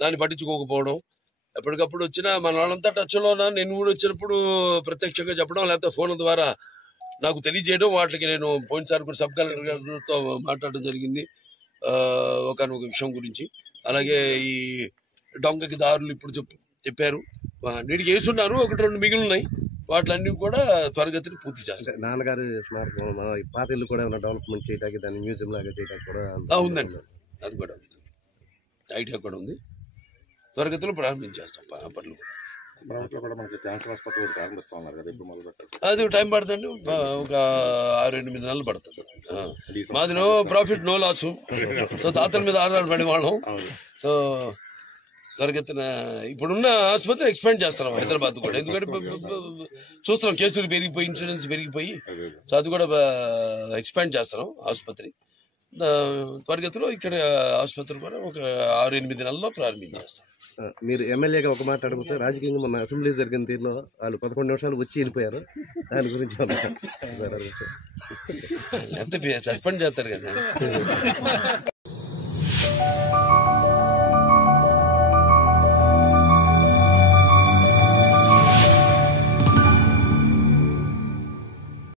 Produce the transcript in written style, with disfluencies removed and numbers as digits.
దాన్ని పట్టించుకోకపోవడం, ఎప్పటికప్పుడు వచ్చినా మన వాళ్ళంతా టచ్లో నేను కూడా వచ్చినప్పుడు ప్రత్యక్షంగా చెప్పడం, లేకపోతే ఫోన్ల ద్వారా నాకు తెలియజేయడం. వాటికి నేను పోయినసారి కూడా సబ్ కలెక్టర్ గారితో మాట్లాడడం జరిగింది ఒకనొక విషయం గురించి. అలాగే ఈ డొంగకి దారులు ఇప్పుడు చెప్పారు, నీటికి వేసున్నారు, 1-2 మిగిలి ఉన్నాయి. వాటిలన్నీ కూడా త్వరగతిని పూర్తి చేస్తారు. నాన్నగారి స్మారకం పాత ఇల్లు కూడా డెవలప్మెంట్ చేయడానికి, దాన్ని మ్యూజియం లాగా చేయడానికి కూడా ఉందండి. అది కూడా ఉంది, ఐడియా కూడా ఉంది. త్వరగతిలో ప్రారంభించేస్తాం ఆ పనులు కూడా. అది టైం పడుతుంది, ఒక 6-8 నెలలు పడుతుంది. మాది ప్రాఫిట్ నో లాస్. సో తాతల మీద ఆధారపడే వాళ్ళం. సో త్వరగతిన ఇప్పుడున్న ఆసుపత్రి ఎక్స్పాండ్ చేస్తున్నాం హైదరాబాద్ కూడా. ఎందుకంటే చూస్తున్నాం కేసులు పెరిగిపోయి, ఇన్సూరెన్స్ పెరిగిపోయి. సో అది కూడా ఎక్స్పాండ్ చేస్తున్నాం ఆసుపత్రి. త్వరగతిలో ఇక్కడ ఆసుపత్రి కూడా ఒక 6-8 నెలల్లో ప్రారంభించేస్తాం. మీరు ఎమ్మెల్యేగా ఒక మాట అడుగుతా, రాజకీయంగా మన అసెంబ్లీ జరిగిన తీరులో వాళ్ళు 11 నిమిషాలు వచ్చి వెళ్ళిపోయారు, దాని గురించి లేకపోతే సస్పెండ్ చేస్తారు కదా.